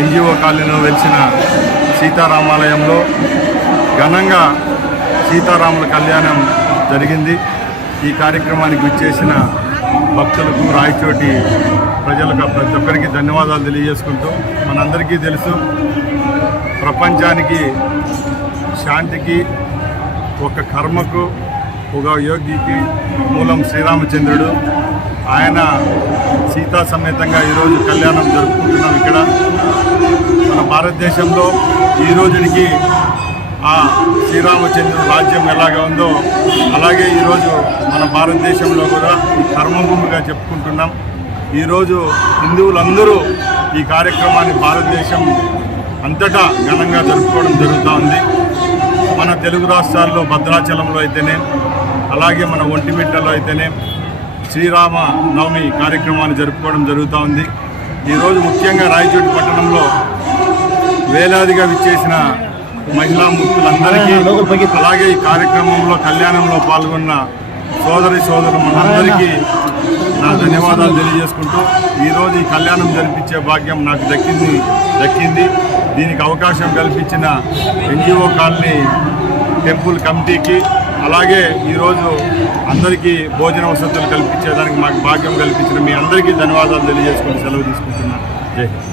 NGO కాలనీలో వెలిసిన సీతారామాలయంలో ఘనంగా సీతారాముల కళ్యాణం జరిగింది. ఈ కార్యక్రమానికి విచ్చేసిన భక్తులకు, రాయచోటి ప్రజలకు ప్రతి ఒక్కరికి ధన్యవాదాలు తెలియజేసుకుంటూ, మనందరికీ తెలుసు ప్రపంచానికి శాంతికి, ఒక కర్మకు, ఒక యోగికి మూలం శ్రీరామచంద్రుడు. ఆయన సీతా సమేతంగా ఈరోజు కళ్యాణం జరుపుకుంటున్నాం. ఇక్కడ మన భారతదేశంలో ఈ రోజుకి ఆ శ్రీరామచంద్రుడు రాజ్యం ఎలాగ ఉందో అలాగే ఈరోజు మన భారతదేశంలో కూడా ఈ కర్మభూమిగా చెప్పుకుంటున్నాం. ఈరోజు హిందువులందరూ ఈ కార్యక్రమాన్ని భారతదేశం అంతటా ఘనంగా జరుపుకోవడం జరుగుతూ ఉంది. మన తెలుగు రాష్ట్రాల్లో భద్రాచలంలో అయితేనే, అలాగే మన ఒంటిమిట్టలో అయితేనే శ్రీరామ నవమి కార్యక్రమాన్ని జరుపుకోవడం జరుగుతూ ఉంది. ఈరోజు ముఖ్యంగా రాయచోటి పట్టణంలో వేలాదిగా విచ్చేసిన మహిళా మూర్తులందరికీ, అలాగే ఈ కార్యక్రమంలో కళ్యాణంలో పాల్గొన్న సోదరులందరికీ నా ధన్యవాదాలు తెలియజేసుకుంటూ, ఈరోజు ఈ కళ్యాణం జరిపించే భాగ్యం నాకు దక్కింది. దీనికి అవకాశం కల్పించిన ఎన్జిఓ కాలనీ టెంపుల్ కమిటీకి, అలాగే ఈరోజు అందరికీ భోజన వసతులు కల్పించేదానికి మాకు భాగ్యం కల్పించిన మీ అందరికీ ధన్యవాదాలు తెలియజేసుకుని సెలవు తీసుకుంటున్నాను. జై హింద్.